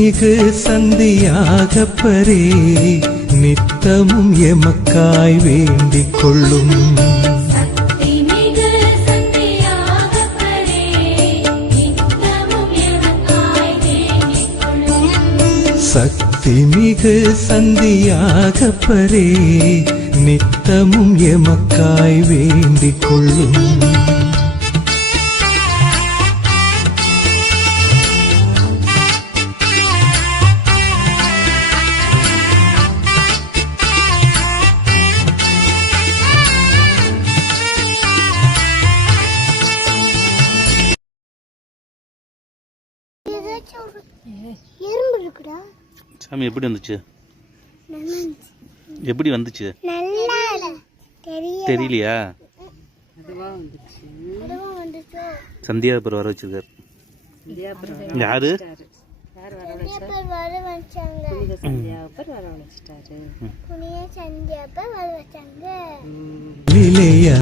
மிகு சந்தியாகப்பரே நித்தமும் எமக்காய் வேண்டிக் கொள்ளும். சக்தி மிகு சந்தியாகப்பரே நித்தமும் எமக்காய் வேண்டிக் கொள்ளும். சாமி எப்படி வந்துச்சு? எப்படி வந்துச்சு தெரியலையா? சந்தியாபர் வர வச்சிருக்காரு. யாரு?